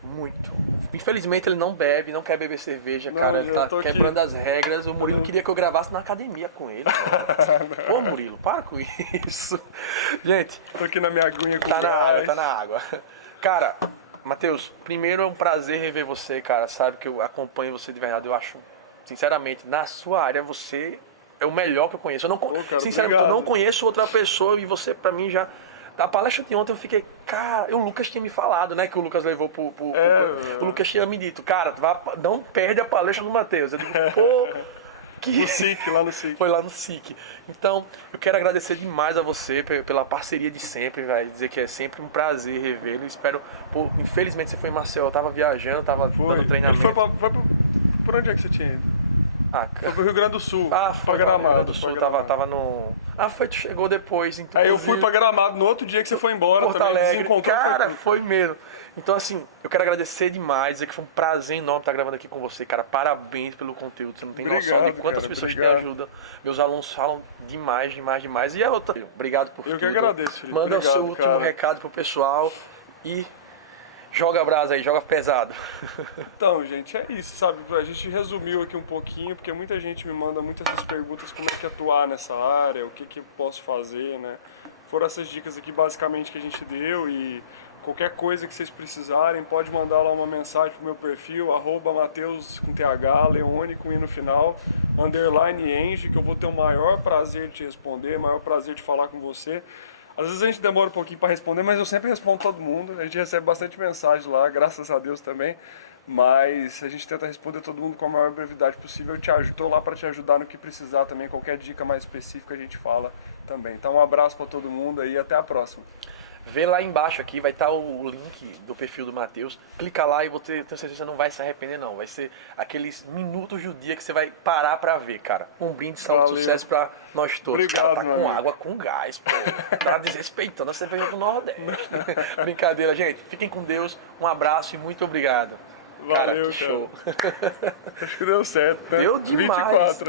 muito. Infelizmente ele não bebe, não quer beber cerveja, cara, ele tá quebrando as regras. O Murilo queria que eu gravasse na academia com ele. Pô, Murilo, para com isso. Gente, tô aqui na minha aguinha com tá na água. Cara, Matheus, primeiro é um prazer rever você, cara, sabe que eu acompanho você de verdade, eu acho, sinceramente, na sua área você é o melhor que eu conheço. Eu não, sinceramente, eu não conheço outra pessoa e você, pra mim, já... A palestra de ontem eu fiquei, cara, o Lucas tinha me falado, né, que o Lucas levou o Lucas tinha me dito, cara, não perde a palestra do Matheus. Eu digo, pô, no SIC, lá no SIC. Foi lá no SIC. Então, eu quero agradecer demais a você pela parceria de sempre, vai dizer que é sempre um prazer revê-lo. Espero, pô, infelizmente você foi em Maceió, eu tava viajando, tava dando treinamento. Ele foi por onde é que você tinha ido? Foi pro Rio Grande do Sul. Foi pro Rio Grande do Sul, tava no... tu chegou depois, então. Aí eu fui pra Gramado no outro dia que você foi embora, Porto Alegre. Cara, foi mesmo. Então, assim, eu quero agradecer demais, dizer que foi um prazer enorme estar gravando aqui com você, cara. Parabéns pelo conteúdo, você não tem noção de quantas pessoas te ajudam. Meus alunos falam demais. E a outra, obrigado por tudo. Eu que agradeço, Felipe. Manda o seu último recado pro pessoal e joga a brasa aí, joga pesado. Então, gente, é isso, sabe? A gente resumiu aqui um pouquinho, porque muita gente me manda muitas essas perguntas, como é que atuar nessa área, o que eu posso fazer, né? Foram essas dicas aqui, basicamente, que a gente deu, e qualquer coisa que vocês precisarem, pode mandar lá uma mensagem pro meu perfil, @Mateus com TH, Leone com I no final, _Enge, que eu vou ter o maior prazer de te responder, o maior prazer de falar com você. Às vezes a gente demora um pouquinho para responder, mas eu sempre respondo todo mundo. A gente recebe bastante mensagem lá, graças a Deus também. Mas a gente tenta responder todo mundo com a maior brevidade possível. Eu estou lá para te ajudar no que precisar também. Qualquer dica mais específica a gente fala também. Então um abraço para todo mundo aí e até a próxima. vê lá embaixo aqui, vai estar o link do perfil do Matheus. Clica lá e você, tenho certeza que você não vai se arrepender, não. Vai ser aqueles minutos do dia que você vai parar pra ver, cara. Um brinde, saúde, Valeu. sucesso pra nós todos. Obrigado, Cara, tá meu com amigo. água, com gás, pô. Tá desrespeitando a cerveja do Nordeste. Brincadeira, gente. Fiquem com Deus. Um abraço e muito obrigado. Cara, Valeu, que show. Acho que deu certo, né? Deu demais. 24.